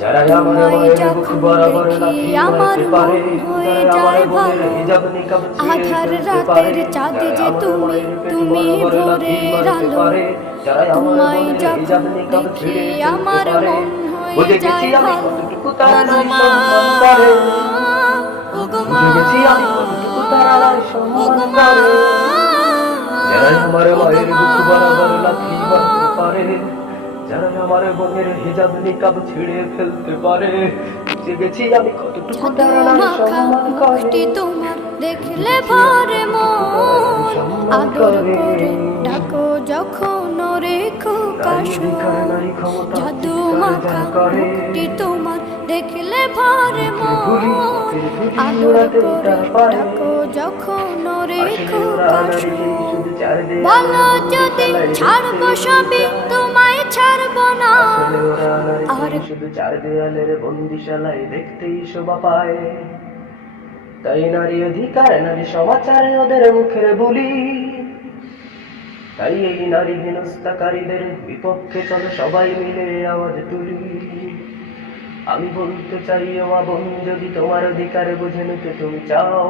যারা আমার তোমায় মায়ের বুক যখন বরাবর দেখি লাথি আমার মারতে মন পারে, হয়ে যারা আমার যায় বোনের ভালো। হিজাব নিকাব ছিঁড়ে আধার ফেলতে রাতের পারে, চাঁদ যারা যে আমার তুমি, মায়ের পেট তুমি বরাবর লাথি ভোরের মারতে আলো। পারে, যারা আমার তোমায় বোনের যখন হিজাব নিকাব দেখি ছিঁড়ে ফেলতে আমার পারে, মন হয়ে বুঝে গেছি যায় আমি ভালো। কতটুকু তারাই ওগো সম্মান করে, মা, বুঝে গেছি আমি কতটুকু তারাই সম্মান ওগো মা, করে। যারা আমার ওগো মায়ের মা, বুক বরাবর লাথি মারতে পারে, যারা আমার বোনের হিজাব নিকাব ছিঁড়ে ফেলতে পারে, বুঝে গেছি আমি কতটুকু জাদু তারাই মাখা সম্মান করে, মুখটি তোমার দেখলে বুঝেছি আমি ভরে কতটুকু তারাই মন। সম্মান আদর করে। করে ডাকো যখন রেখো নারী অধিকার, কাশন। নারী ক্ষমতা জাদু চিৎকার মাখা যারা করে, মুখটি তোমার দেখলে ভরে বুকের ধুলি মন। বুকের ধুলি আদর ওড়াতেই করে তারা পারে, ডাকো যখন আসলে রেখো ওরা নারীকেই কাশন। শুধু চার দেয়ালের বলো যদি বন্দিশালায় ছাড়বো দেখতেই সবই, চায়। তোমায় ছাড়বো না। আসলে ওরা আর নারীকেই শুধু চার দেয়ালের বন্দিশালায় দেখতেই শোভা পায়। তাই নারী অধিকার, নারী সমাচারে ওদের মুখের বুলি, তাই এই নারী হেনস্থাকারীদের বিপক্ষে চলো সবাই মিলে আওয়াজ তুলি। আমি বলতে চাই ও মা বোন, যদি তোমার অধিকার বুঝে নিতে তুমি চাও,